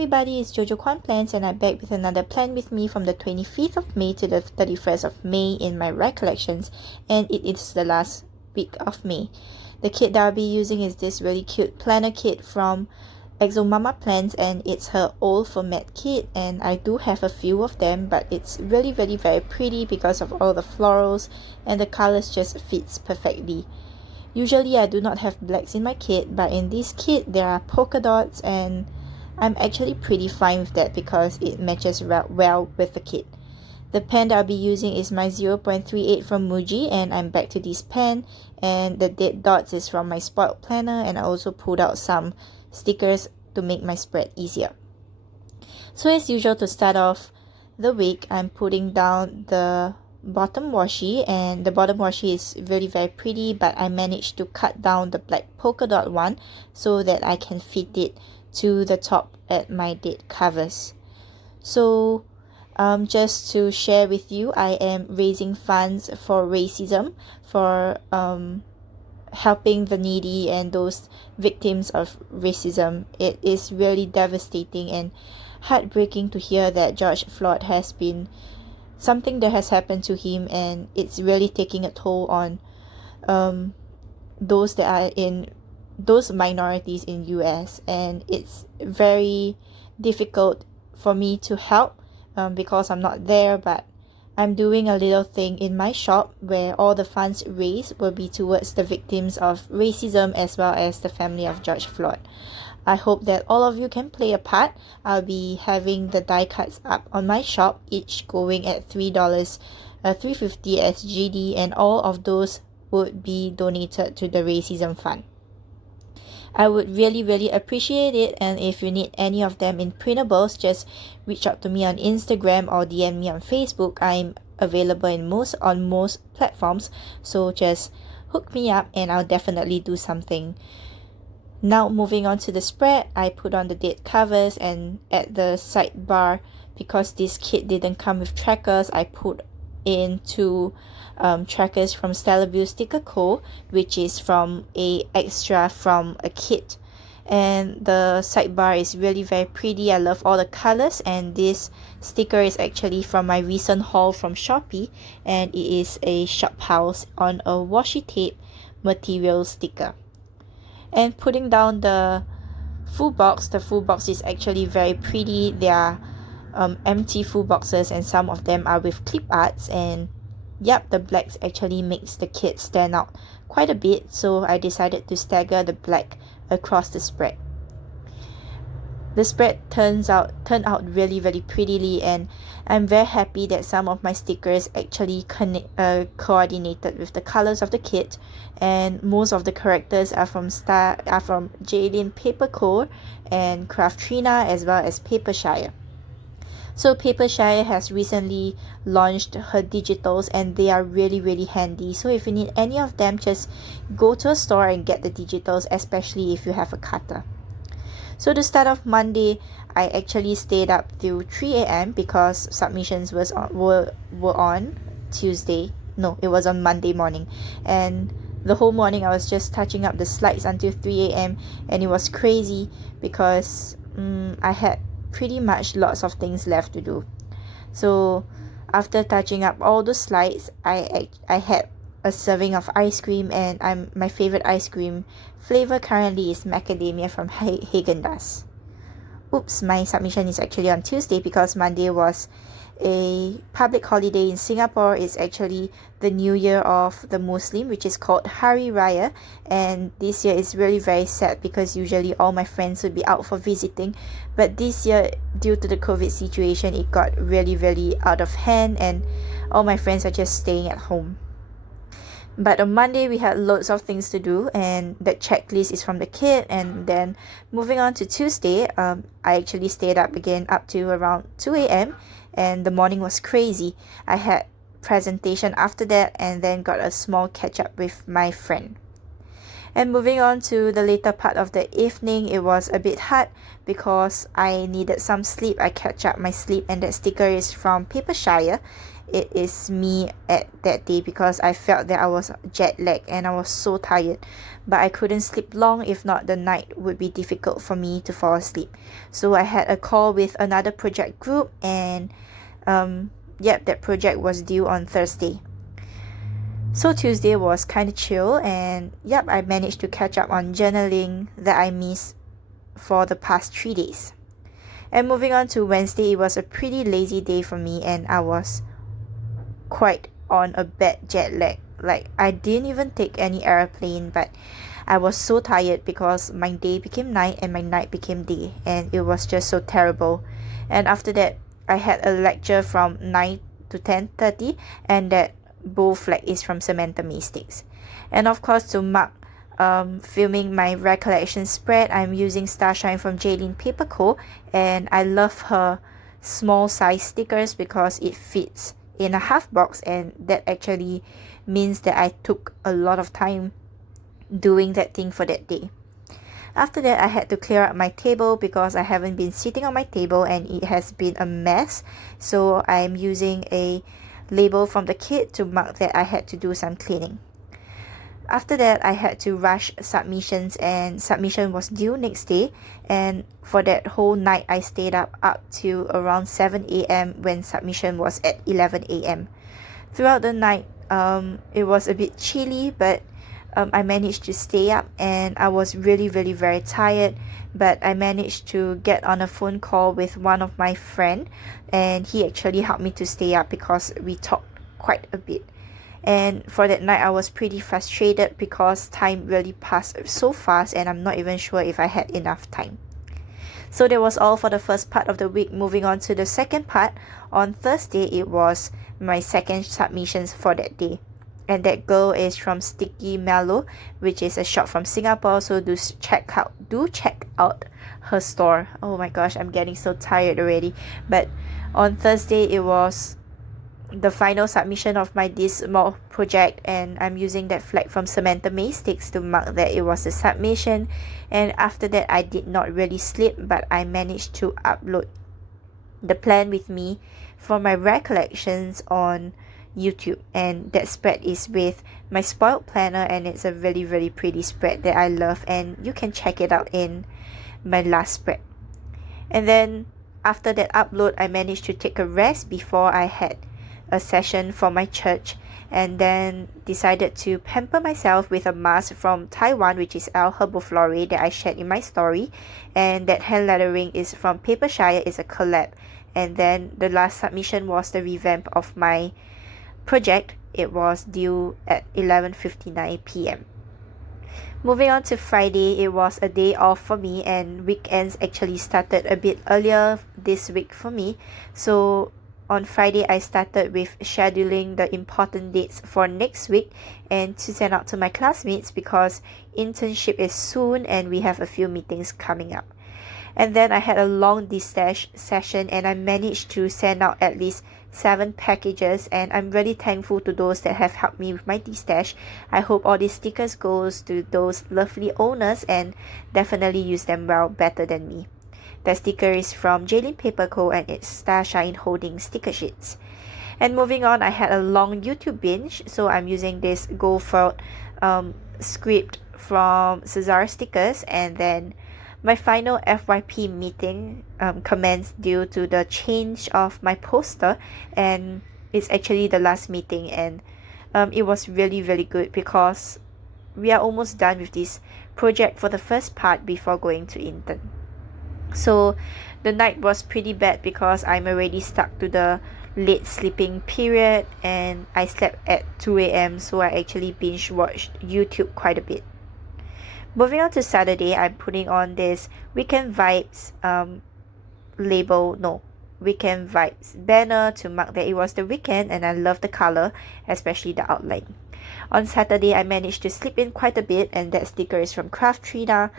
everybody, it's Plans, and I'm back with another plan with me from the 25th of May to the 31st of May in my recollections, and it is the last week of May. The kit that I'll be using is this really cute planner kit from Xomamaplans, and it's her old format kit, and I do have a few of them, but it's really very pretty because of all the florals, and the colors just fits perfectly. Usually I do not have blacks in my kit, but in this kit there are polka dots, and I'm actually pretty fine with that because it matches well with the kit. The pen that I'll be using is my 0.38 from Muji, and I'm back to this pen, and the dead dots is from my spoiled planner, and I also pulled out some stickers to make my spread easier. So as usual, to start off the week, I'm putting down the bottom washi, and the bottom washi is really very pretty, but I managed to cut down the black polka dot one so that I can fit it to the top at my date covers. So just to share with you, I am raising funds for racism, for helping the needy and those victims of racism. It is really devastating and heartbreaking to hear that George Floyd has been something that has happened to him, and it's really taking a toll on those that are in those minorities in US, and it's very difficult for me to help because I'm not there, but I'm doing a little thing in my shop where all the funds raised will be towards the victims of racism as well as the family of George Floyd. I hope that all of you can play a part. I'll be having the die cuts up on my shop, each going at $3, $3.50 SGD, and all of those would be donated to the racism fund. I would really appreciate it, and if you need any of them in printables, just reach out to me on Instagram or DM me on Facebook. I'm available on most platforms, so just hook me up and I'll definitely do something. Now moving on to the spread, I put on the date covers, and at the sidebar, because this kit didn't come with trackers, I put in two trackers from Stellarview Sticker Co., which is from a extra from a kit. And the sidebar is really very pretty. I love all the colors, and this sticker is actually from my recent haul from Shopee, and it is a shop house on a washi tape material sticker. And putting down the full box, the full box is actually very pretty. They are empty full boxes, and some of them are with clip arts, and yep, the blacks actually makes the kit stand out quite a bit, so I decided to stagger the black across the spread. The spread turned out really prettily, and I'm very happy that some of my stickers actually coordinated with the colors of the kit, and most of the characters are from Jaylin Paper Co. and Craftrina as well as Papershire. So Papershire has recently launched her digitals, and they are really handy. So if you need any of them, just go to a store and get the digitals, especially if you have a cutter. So to start off Monday, I actually stayed up till 3 a.m. because submissions were on Tuesday. No, it was on Monday morning, and the whole morning I was just touching up the slides until 3 a.m. and it was crazy because I had pretty much lots of things left to do. So after touching up all the slides, I had a serving of ice cream, and my favorite ice cream flavor currently is macadamia from Haagen-Dazs. Oops, my submission is actually on Tuesday because Monday was a public holiday in Singapore. It's actually the new year of the Muslim, which is called Hari Raya, and this year is really very sad because usually all my friends would be out for visiting, but this year, due to the COVID situation, it got really out of hand, and all my friends are just staying at home. But on Monday, we had loads of things to do, and the checklist is from the kit. And then moving on to Tuesday, I actually stayed up again up to around 2 a.m. and the morning was crazy. I had presentation after that, and then got a small catch up with my friend. And moving on to the later part of the evening, it was a bit hard because I needed some sleep. I catch up my sleep, and that sticker is from Papershire. it is me at that day because I felt that I was jet lagged and I was so tired, but I couldn't sleep long. If not, the night would be difficult for me to fall asleep. So I had a call with another project group, and yep, that project was due on Thursday. So Tuesday was kind of chill, and yep, I managed to catch up on journaling that I missed for the past 3 days. And moving on to Wednesday, it was a pretty lazy day for me, and I was quite on a bad jet lag. Like, I didn't even take any airplane, but I was so tired because my day became night and my night became day, and it was just so terrible. And after that, I had a lecture from 9 to 10:30, and that bow flag is from Samantha Mystics. And of course, to mark filming my recollection spread, I'm using Starshine from Jaylene Paper Co. And I love her small size stickers because it fits in a half box, and that actually means that I took a lot of time doing that thing for that day. After that, I had to clear up my table because I haven't been sitting on my table and it has been a mess. So I'm using a label from the kit to mark that I had to do some cleaning. After that, I had to rush submissions, and submission was due next day, and for that whole night I stayed up to around 7 a.m. when submission was at 11 a.m. Throughout the night, it was a bit chilly, but I managed to stay up, and I was really very tired, but I managed to get on a phone call with one of my friend, and he actually helped me to stay up because we talked quite a bit. And for that night, I was pretty frustrated because time really passed so fast, and I'm not even sure if I had enough time. So that was all for the first part of the week. Moving on to the second part, on Thursday, it was my second submissions for that day. And that girl is from Sticky Mellow, which is a shop from Singapore. So do check out her store. Oh my gosh, I'm getting so tired already. But on Thursday, it was the final submission of my this small project, and I'm using that flag from Samantha Mystics to mark that it was a submission. And after that, I did not really sleep, but I managed to upload the plan with me for my recollections on YouTube, and that spread is with my spoiled planner, and it's a really pretty spread that I love, and you can check it out in my last spread. And then after that upload, I managed to take a rest before I had a session for my church, and then decided to pamper myself with a mask from Taiwan, which is El Herboflore, that I shared in my story. And that hand lettering is from Papershire, is a collab. And then the last submission was the revamp of my project. It was due at 11:59 p.m. Moving on to Friday, it was a day off for me, and weekends actually started a bit earlier this week for me. So on Friday, I started with scheduling the important dates for next week and to send out to my classmates because internship is soon and we have a few meetings coming up. And then I had a long distash session, and I managed to send out at least 7 packages, and I'm really thankful to those that have helped me with my distash. I hope all these stickers goes to those lovely owners and definitely use them well, better than me. The sticker is from Jaylene Paper Co. and it's Starshine holding sticker sheets. And moving on, I had a long YouTube binge, so I'm using this gold-foiled script from Cesar Stickers. And then my final FYP meeting commenced due to the change of my poster, and it's actually the last meeting, and it was really good because we are almost done with this project for the first part before going to intern. So the night was pretty bad because I'm already stuck to the late sleeping period, and I slept at 2 a.m. so I actually binge watched YouTube quite a bit. Moving on to Saturday, I'm putting on this Weekend Vibes Weekend Vibes banner to mark that it was the weekend, and I love the color, especially the outline. On Saturday, I managed to sleep in quite a bit, and that sticker is from Craft Trina.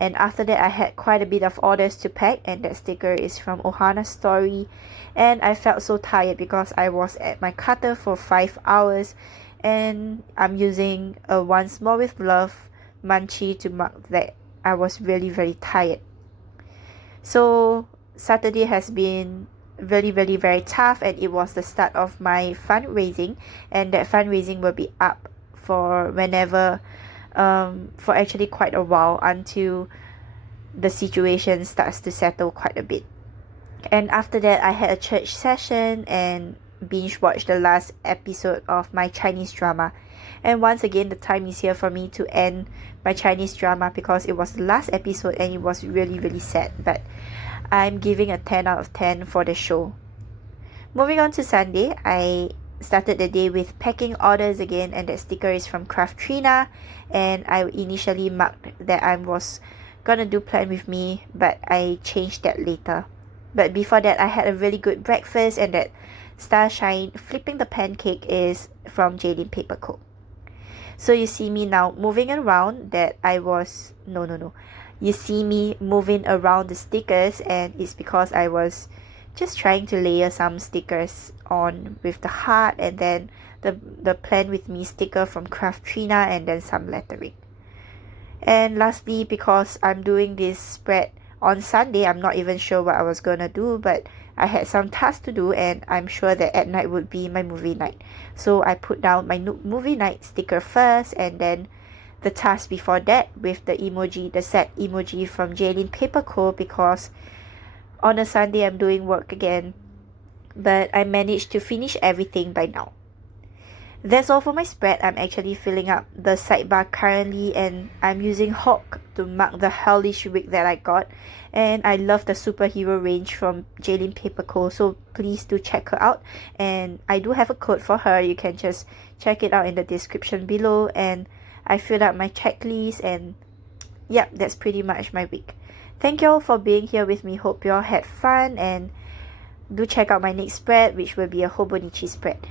And after that, I had quite a bit of orders to pack, and that sticker is from Ohana's Story. And I felt so tired because I was at my cutter for 5 hours, and I'm using a Once More With Love munchie to mark that I was really tired. So Saturday has been really, really very tough, and it was the start of my fundraising, and that fundraising will be up for whenever for actually quite a while until the situation starts to settle quite a bit. And after that, I had a church session and binge watched the last episode of my Chinese drama. And once again, the time is here for me to end my Chinese drama because it was the last episode and it was really, really sad. But I'm giving a 10 out of 10 for the show. Moving on to Sunday, I started the day with packing orders again, and that sticker is from Craft Trina. And I initially marked that I was gonna do plan with me, but I changed that later. But before that, I had a really good breakfast, and that Starshine flipping the pancake is from Jaylin Paper Co. So you see me now moving around that I was no. You see me moving around the stickers, and it's because I was just trying to layer some stickers on with the heart, and then the plan with me sticker from Craft Trina, and then some lettering. And lastly, because I'm doing this spread on Sunday, I'm not even sure what I was gonna do, but I had some tasks to do, and I'm sure that at night would be my movie night. So I put down my movie night sticker first, and then the task before that with the emoji, the sad emoji from Jaylin Paper Co. because on a Sunday I'm doing work again, but I managed to finish everything by now. That's all for my spread. I'm actually filling up the sidebar currently, and I'm using Hawk to mark the hellish wig that I got. And I love the superhero range from Jaylin Paper Co. So please do check her out. And I do have a code for her. You can just check it out in the description below. And I filled up my checklist, and yep, that's pretty much my week. Thank you all for being here with me. Hope you all had fun, and do check out my next spread, which will be a Hobonichi spread.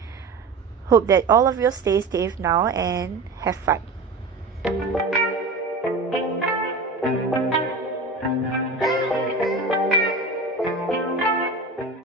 Hope that all of you stay safe now and have fun.